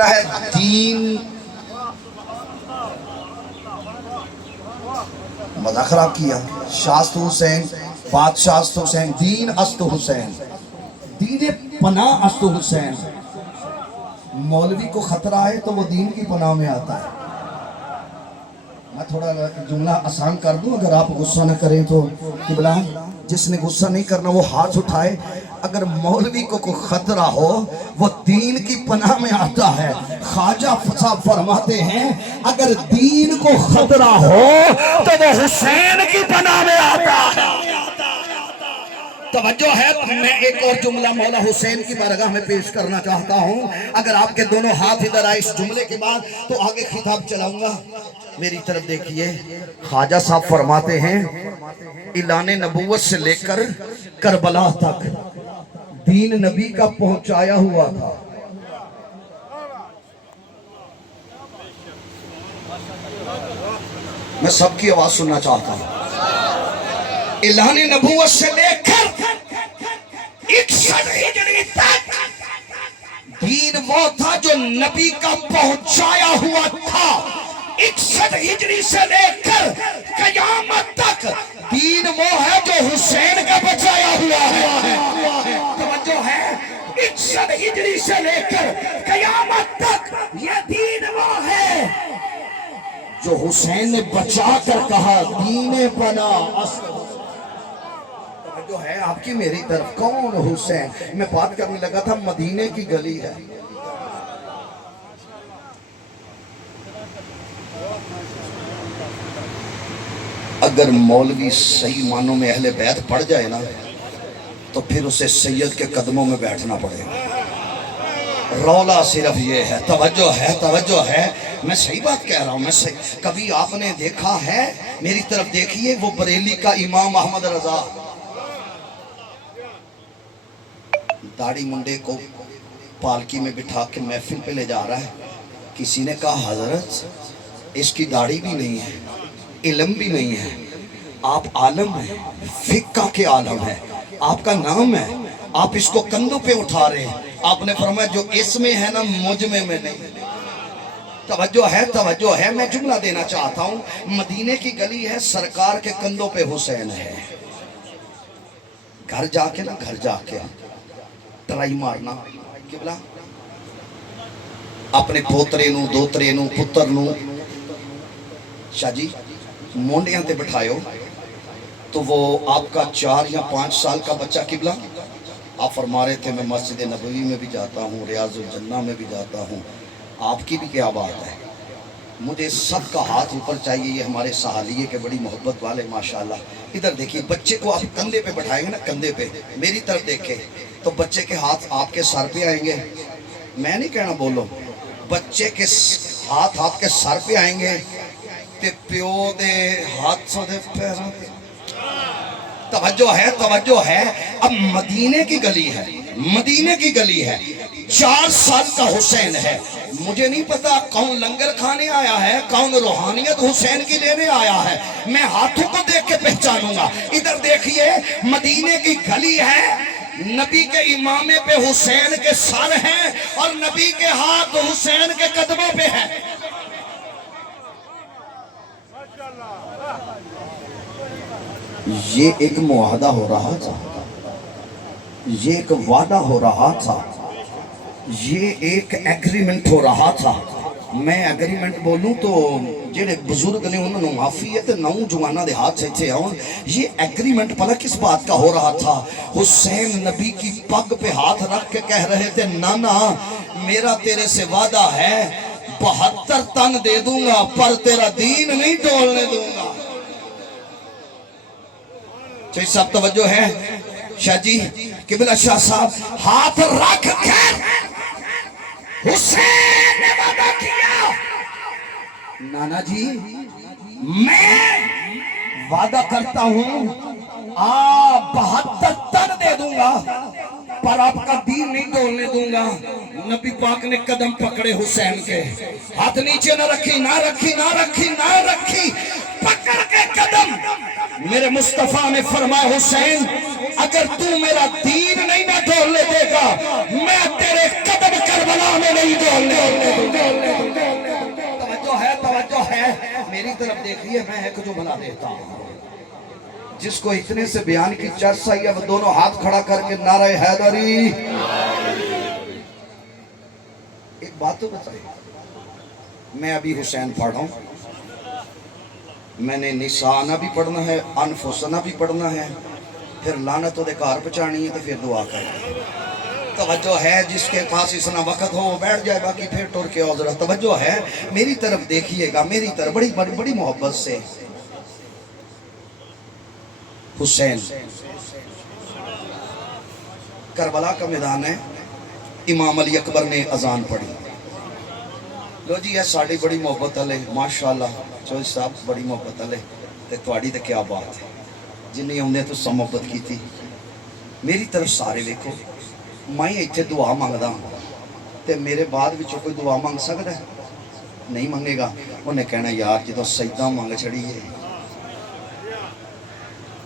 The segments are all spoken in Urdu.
ہے دین مزہ خراب کیا شاست حسین بادشاست حسین دین است حسین دین پناہ است حسین مولوی کو خطرہ ہے تو وہ دین کی پناہ میں آتا ہے. میں تھوڑا جملہ آسان کر دوں اگر آپ غصہ نہ کریں تو قبلہ جس نے غصہ نہیں کرنا وہ ہاتھ اٹھائے. اگر مولوی کو کوئی خطرہ ہو وہ دین کی پناہ میں آتا ہے. خواجہ صاحب فرماتے ہیں اگر دین کو خطرہ ہو تو وہ حسین کی پناہ میں آتا ہے. توجہ ہے. میں ایک اور جملہ مولا حسین کی بارگاہ میں پیش کرنا چاہتا ہوں. اگر آپ کے دونوں ہاتھ ادھر آئے اس جملے کے بعد تو آگے خطاب چلاؤں گا. میری طرف دیکھیے. خواجہ صاحب فرماتے ہیں اعلان نبوت سے لے کر کربلا تک دین نبی کا پہنچایا ہوا تھا. میں سب کی آواز سننا چاہتا ہوں. اعلان نبوت سے لے کر 61 ہجری تک دین وہ تھا جو نبی کا پہنچایا ہوا تھا. 61 ہجری سے لے کر قیامت تک دین وہ ہے جو حسین کا بچایا ہوا ہے. توجہ ہے. 61 ہجری سے لے کر قیامت تک یہ دین وہ ہے جو حسین نے بچا کر کہا دین بنا اصل. جو ہے آپ کی میری طرف کون حسین. میں بات کرنے لگا تھا مدینے کی گلی ہے. اگر مولوی صحیح معنوں میں اہل بیت پڑ جائے نا تو پھر اسے سید کے قدموں میں بیٹھنا پڑے گا. رولا صرف یہ ہے. توجہ ہے توجہ ہے. میں صحیح بات کہہ رہا ہوں. میں کبھی آپ نے دیکھا ہے میری طرف دیکھیے وہ بریلی کا امام احمد رضا داڑھی منڈے کو پالکی میں بٹھا کے محفل پہ لے جا رہا ہے. کسی نے کہا حضرت اس کی داڑھی بھی نہیں ہے علم بھی نہیں ہے. آپ عالم ہیں فقہ کے عالم ہیں آپ کا نام ہے آپ اس کو کندھوں پہ اٹھا رہے ہیں. آپ نے فرمایا جو اس میں ہے نا مجھ میں نہیں. توجہ ہے توجہ ہے. میں جملہ دینا چاہتا ہوں. مدینے کی گلی ہے سرکار کے کندھوں پہ حسین ہے. گھر جا کے نا گھر جا کے ٹرائی مارنا قبلہ اپنے پوترے نو دوترے نو پتر نو شاہ جی مونڈیاں تے بٹھائیو تو وہ آپ کا 4 یا 5 سال کا بچہ قبلہ آپ فرما رہے تھے میں مسجد نبوی میں بھی جاتا ہوں ریاض الجنہ میں بھی جاتا ہوں. آپ کی بھی کیا بات ہے. مجھے سب کا ہاتھ اوپر چاہیے. یہ ہمارے سہالیے کے بڑی محبت والے ماشاءاللہ. ادھر دیکھیے بچے کو آپ کندھے پہ بٹھائیں گے نا کندھے پہ میری طرف دیکھیں تو بچے کے ہاتھ آپ کے سر پہ آئیں گے. میں نہیں کہنا بولو بچے کے ہاتھ آپ کے سر پہ آئیں گے تے پیو دے ہاتھوں دے پیروں پہ. توجہ ہے توجہ ہے. اب مدینے کی گلی ہے مدینے کی گلی ہے. 4 سال کا حسین ہے. مجھے نہیں پتا کون لنگر کھانے آیا ہے کون روحانیت حسین کی لینے آیا ہے. میں ہاتھوں کو دیکھ کے پہچانوں گا. ادھر دیکھیے مدینے کی گلی ہے. نبی کے امامے پہ حسین کے سر ہیں اور نبی کے ہاتھ حسین کے قدموں پہ ہیں. یہ ایک معاہدہ ہو رہا تھا. یہ ایک وعدہ ہو رہا تھا. یہ ایک ایگریمنٹ ہو رہا تھا. میں ایگریمنٹ بولوں تو جڑے بزرگ نے انہوں نے معافی ہے تو نوجوانہ دے ہاتھ سے تھے آؤں. یہ ایگریمنٹ پلا کس بات کا ہو رہا تھا. حسین نبی کی پگ پہ ہاتھ رکھ کے کہہ رہے تھے نانا میرا تیرے سے وعدہ ہے 72 تن دے دوں گا پر تیرا دین نہیں ڈولنے دوں گا. چاہیے صاحب توجہ ہے. شاہ جی قبلہ شاہ صاحب ہاتھ رکھ کر حسین نے وعدہ کیا نانا جی میں وعدہ کرتا ہوں آپ 72 تن دے دوں گا پر آپ کا دین نہیں ڈولنے دوں گا. نبی پاک نے قدم پکڑے حسین کے. ہاتھ نیچے نہ رکھی نہ رکھی نہ رکھی نہ رکھی. پکڑ کے قدم میرے مصطفیٰ نے فرمایا حسین اگر تو میرا دین نہیں نہ ڈولنے دے گا میں تیرے قدم کربلا میں نہیں ڈولنے توجہ ہے میری طرف دیکھیے میں ایک جو بنا دیتا ہوں جس کو اتنے سے بیان کی چرچ آئی اب دونوں ہاتھ کھڑا کر کے نعرہ حیدری ایک بات تو بتائیے میں ابھی حسین پڑھ رہا ہوں میں نے نسانہ بھی پڑھنا ہے انفسنا بھی پڑھنا ہے پھر لعنت و دکار پچانی ہے تو پھر دعا کریں توجہ ہے جس کے پاس اتنا وقت ہو وہ بیٹھ جائے باقی پھر ٹور کے عذرہ توجہ ہے میری طرف دیکھیے گا میری طرف بڑی محبت سے حسین کربلا کا میدان ہے امام علی اکبر نے اذان پڑھی لو جی یہ ساڑی بڑی محبت علی ماشاءاللہ چوہدری صاحب بڑی محبت علی تے تواڑی تے کیا بات ہے جنہیں ہم نے تو سب محبت کی تھی میری طرف سارے دیکھو میں ایتھے دعا مانگدا ہوں تے میرے بعد وچوں کوئی دعا مانگ سکتا ہے نہیں مانگے گا انہیں کہنا یار جدو سجدہ مانگ چھڑی ہے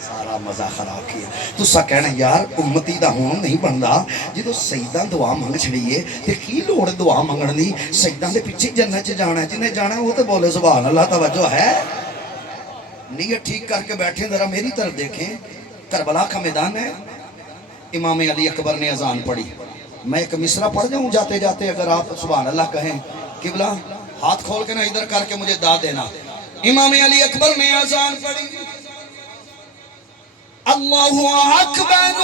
سارا مزہ خراب کیا تو سا کہنا یار امتی دا ہون نہیں بندا جدو سجدہ دعا مانگ چھڑیے تے کی لوڑ دعا مانگن دی سجدہ دے پیچھے جنت چ جانا ہے جنہیں جانا ہے وہ تے بولے سبحان اللہ توجہ ہے نیت ٹھیک کر کے بیٹھیں ذرا میری طرف دیکھیں کربلا کا میدان ہے امام علی اکبر نے اذان پڑھی میں ایک مصرع پڑھ جاؤں جاتے جاتے اگر آپ سبحان اللہ کہیں قبلہ ہاتھ کھول کے نہ ادھر کر کے مجھے دا دینا امام علی اکبر نے اذان پڑھی اللہ اکبر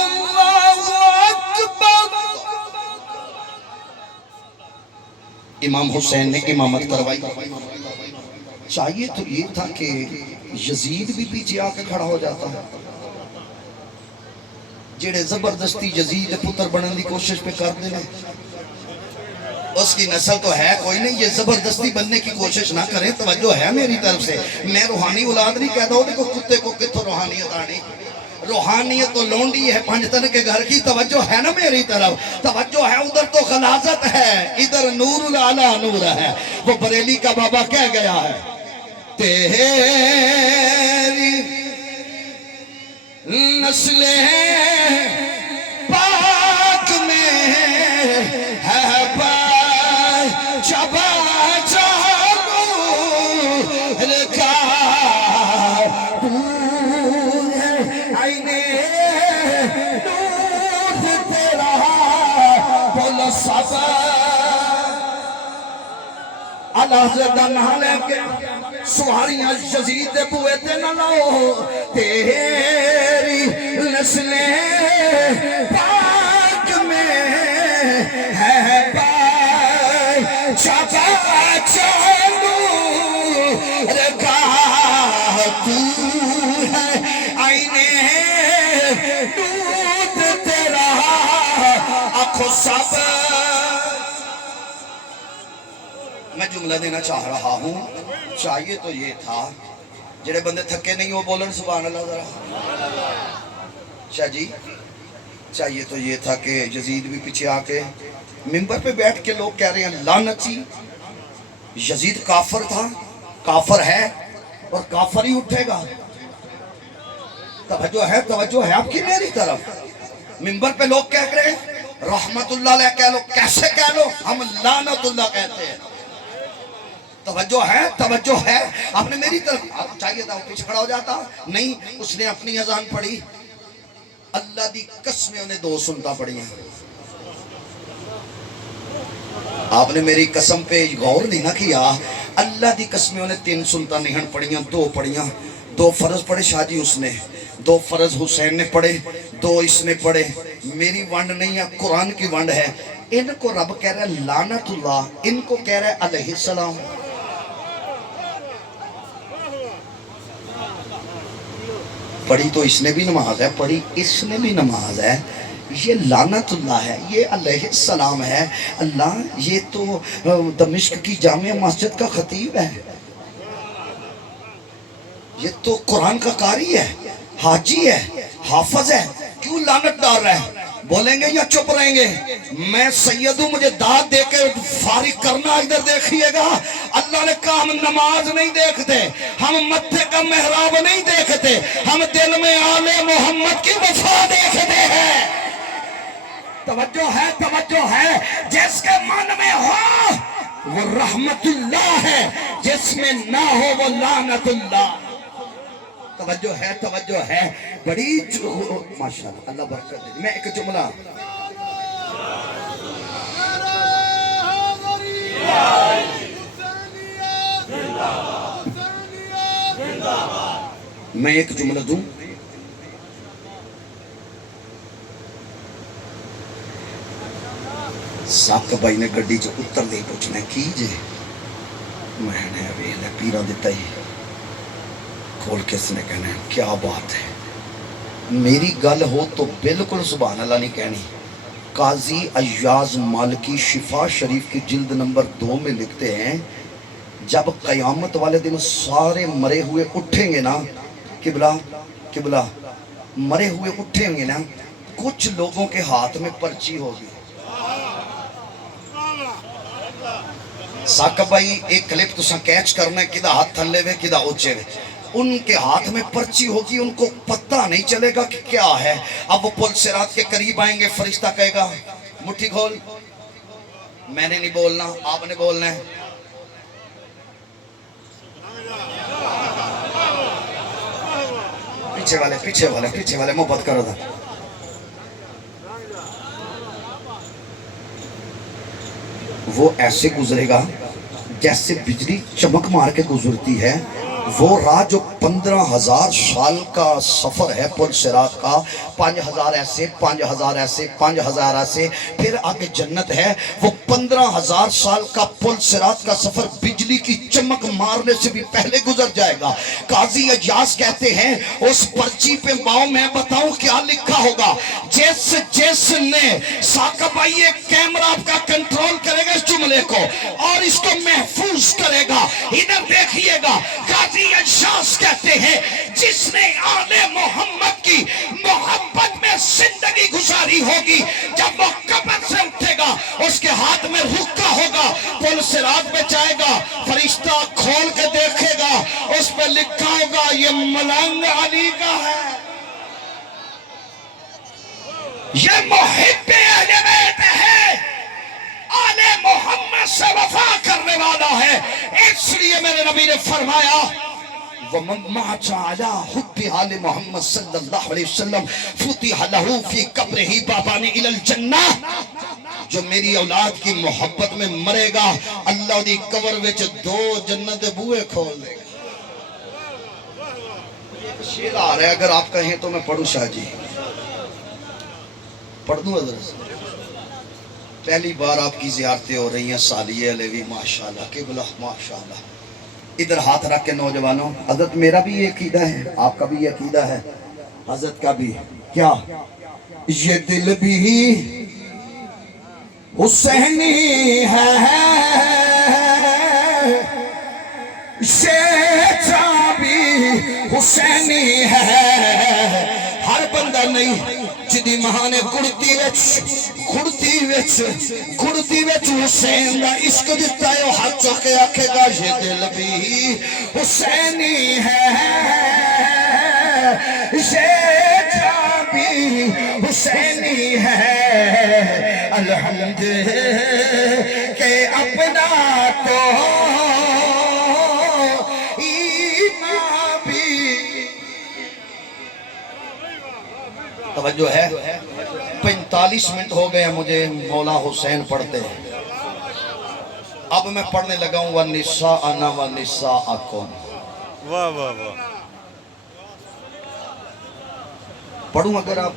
امام حسین نے امامت کروائی چاہیے تو یہ تھا کہ یزید بھی پیچھے آ کے کھڑا ہو جاتا ہے جڑے زبردستی یزید پتر بننے کی کوشش پہ کر دینا اس کی نسل تو ہے کوئی نہیں یہ زبردستی بننے کی کوشش نہ کریں توجہ ہے میری طرف سے میں روحانی اولاد نہیں کہتا ہوں دیکھو کتے کو کتوں روحانیت آنی روحانیت تو لونڈی ہے پنجتن کے گھر کی توجہ ہے نا میری طرف توجہ ہے ادھر تو غلاظت ہے ادھر نور العلا نور ہے وہ بریلی کا بابا کہہ گیا ہے تیری نسل پاک میں ہے چبا اللہ سے دنہ لے کے سوہاریاں یزید دے بوئے تے نہ لاؤ تیری نسل پاک میں ہے پائے چپا چلو رگاہ تو ہے آئینے دودھ تیرا آنکھوں سب میں جملہ دینا چاہ رہا ہوں چاہیے تو یہ تھا جڑے بندے تھکے نہیں وہ بولن سبحان اللہ ذرا شاہ جی چاہیے تو یہ تھا کہ یزید بھی پیچھے آ کے ممبر پہ بیٹھ کے لوگ کہہ رہے ہیں لعنتی یزید کافر تھا کافر ہے اور کافر ہی اٹھے گا توجہ ہے آپ کی میری طرف ممبر پہ لوگ کہہ رہے ہیں رحمت اللہ علیہ کہہ لو کیسے کہہ لو ہم لعنت اللہ کہتے ہیں توجہ ہے آپ نے میری طرف چاہیے تھا وہ پیچھے کھڑا ہو جاتا نہیں اس نے اپنی اذان پڑھی اللہ دی قسمیں انہیں دو سنتا پڑھی ہیں آپ نے میری قسم پہ غور نہیں نہ کیا اللہ دی قسمیں انہیں 3 سنتا نہیں پڑھیاں 2 پڑھیاں 2 فرض پڑھے شاہ جی اس نے 2 فرض حسین نے پڑھے 2 اس نے پڑھے میری ونڈ نہیں ہے قرآن کی ونڈ ہے ان کو رب کہہ رہا ہے لعنت اللہ ان کو کہہ رہا ہے علیہ السلام پڑھی تو اس نے بھی نماز ہے پڑھی اس نے بھی نماز ہے یہ لعنت اللہ ہے یہ علیہ السلام ہے اللہ یہ تو دمشق کی جامع مسجد کا خطیب ہے یہ تو قرآن کا قاری ہے حاجی ہے حافظ ہے کیوں لعنت ڈال رہا ہے بولیں گے یا چپ رہیں گے؟ میں سید ہوں، مجھے داد دے کے فارغ کرنا۔ ادھر دیکھئے گا، اللہ نے کہا ہم نماز نہیں دیکھتے، ہم متھے کا محراب نہیں دیکھتے، ہم دل میں آل محمد کی وفا دیکھتے ہیں۔ توجہ ہے، جس کے من میں ہو وہ رحمت اللہ ہے، جس میں نہ ہو وہ لعنت اللہ۔ توجہ ہے، بڑی ماشاءاللہ، اللہ برکت دے۔ میں ایک جملہ دوں۔ ساک بھائی نے گڈی جو اتر دے پوچھنا کی جے، میں نے ویلے پیرا دیتا ہی کھول کے اس نے کہنا ہے کیا بات ہے۔ میری گل ہو تو بالکل سبحان اللہ نہیں کہنی۔ قاضی ایاز مالکی شفا شریف کی جلد نمبر 2 میں لکھتے ہیں جب قیامت والے دن سارے مرے ہوئے اٹھیں گے نا، قبلہ مرے ہوئے اٹھیں گے نا، کچھ لوگوں کے ہاتھ میں پرچی ہوگی۔ ساکب بھائی ایک کلپ تساں کیچ کرنا ہے، کدھا ہاتھ تھلے ہوئے کدھا اوچے ہوئے، ان کے ہاتھ میں پرچی ہوگی، ان کو پتہ نہیں چلے گا کہ کیا ہے۔ اب وہ پل صراط کے قریب آئیں گے، فرشتہ کہے گا مٹھی کھول۔ میں نے نہیں بولنا، آپ نے بولنا ہے۔ پیچھے والے محبت کرو تھا۔ وہ ایسے گزرے گا جیسے بجلی چمک مار کے گزرتی ہے۔ وہ راہ جو 15,000 سال کا سفر ہے پل صراط کا، 5,000 ایسے 5,000 ایسے 5,000 ایسے، پھر آگے جنت ہے۔ وہ 15,000 سال کا پل صراط کا سفر بجلی کی چمک مارنے سے بھی پہلے گزر جائے گا۔ قاضی ایاز کہتے ہیں اس پرچی پہ ماؤں میں بتاؤں کیا لکھا ہوگا؟ جس نے ساکب بھائی ایک کیمرہ آپ کا کنٹرول کرے گا اس جملے کو اور اس کو محفوظ کرے گا۔ ادھر دیکھئے گا، قاضی ایاز کہتے ہیں جس نے آل محمد کی محبت میں زندگی گزاری ہوگی، جب وہ قبر سے اٹھے گا اس کے ہاتھ میں حقہ ہوگا، پل صراط پہ جائے گا، فرشتہ کھول کے دیکھے گا، اس پہ لکھا ہوگا یہ ملنگ علی کا ہے، یہ محب اہل بیت ہے، آل محمد سے وفا کرنے والا ہے۔ اس لیے میرے نبی نے فرمایا وَمَنْ مَعَتَ عَلَىٰ حُبِّ آلِ محمد صلی اللہ علیہ وسلم فُتِحَ لَهُ فِي قَبْرِهِ بَابَانِ إِلَى الْجَنَّةِ۔ جو میری اولاد کی محبت میں مرے گا، اللہ دی قبر وچ 2 جنت دے بوئے کھول دے گا۔ شیر آ رہا ہے، اگر آپ کہیں تو میں پڑھوں شاہ جی، پڑھ دوں حضرت۔ پہلی بار آپ کی زیارتیں ہو رہی ہیں، سالیہ علیوی ماشاءاللہ، قبلہ ماشاءاللہ۔ ادھر ہاتھ رکھ کے نوجوانوں، حضرت میرا بھی یہ عقیدہ ہے، آپ کا بھی یہ عقیدہ ہے، حضرت کا بھی کیا؟ یہ دل بھی حسینی ہے، یہ جاں بھی حسینی ہے۔ ہر بندہ نہیں جدی ماں نے گڑتی وچ حسین دا عشق دیتا ہے، ہاتھ چوک کے آکھے گا یہ دل بھی حسینی ہے، یہ جاں بھی حسینی ہے۔ الحمد کہ اپنا تو ایمان بھی۔ توجہ ہے، 45 منٹ ہو گئے مجھے مولا حسین پڑھتے ہیں، اب میں پڑھنے لگا ہوں وَالنِّسَاءَنَا وَالنِّسَاءَكُمْ۔ واہ واہ واہ، پڑھوں اگر آپ؟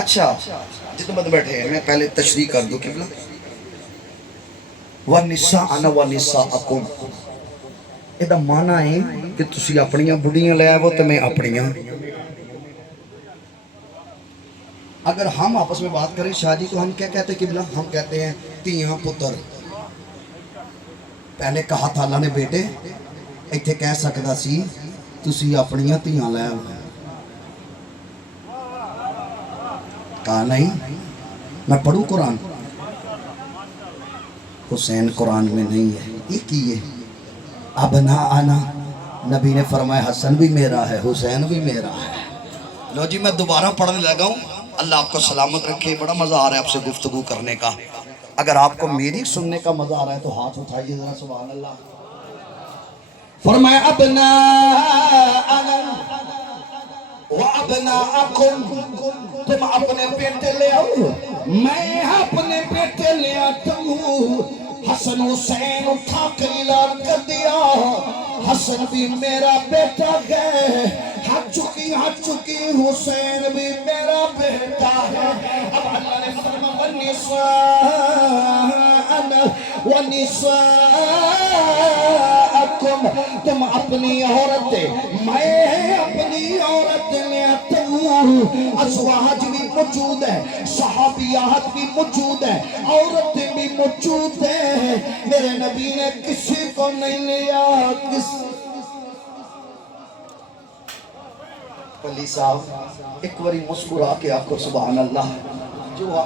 اچھا جتنے بند بیٹھے ہیں میں پہلے تشریح کر دوں قبلہ۔ وَالنِّسَاءَنَا وَالنِّسَاءَكُمْ، یہ دا معنی ہے کہ تسی اپنیاں بڑھیاں لے آئے تو میں اپنیاں۔ اگر ہم آپس میں بات کریں شاہ جی تو ہم کیا کہتے ہیں قبلہ؟ ہم کہتے ہیں تیاں پتر۔ پہلے کہا تھا اللہ نے بیٹے، ایتھے کہہ سکتا سی تسی اپنیاں تیاں لے آئے۔ کہا نہیں میں پڑھوں قرآن؟ حسین قرآن میں نہیں ہے، یہ کی ہے ابناءنا، نبی نے فرمایا حسن بھی میرا ہے حسین بھی میرا ہے۔ لو جی میں دوبارہ پڑھنے لگا ہوں، اللہ آپ کو سلامت رکھے، بڑا مزہ آ رہا ہے آپ سے گفتگو کرنے کا۔ اگر آپ کو میری سننے کا مزہ آ رہا ہے تو ہاتھ اٹھائیے ذرا، سبحان اللہ۔ فرمایا ابناءنا وابناءکم، تم اپنے بیٹے لے آؤ میں اپنے بیٹے لے آتا ہوں۔ حسن حسین اٹھا کر اعلان کر دیا حسن بھی میرا بیٹا ہے، ہٹ چکی حسین بھی میرا بیٹا ہے۔ اب اللہ نے فرمایا ونساءکم، تم اپنی عورتیں میں اپنی عورت لے آتا ہوں۔ ازواج بھی موجود ہے، صحابیات بھی موجود ہے، عورتیں بھی موجود ہیں، میرے نبی نے کسی کو نہیں لیا۔ علی صاحب ایک باری مسکرا کے آنکھوں سبحان اللہ، جو آنکھوں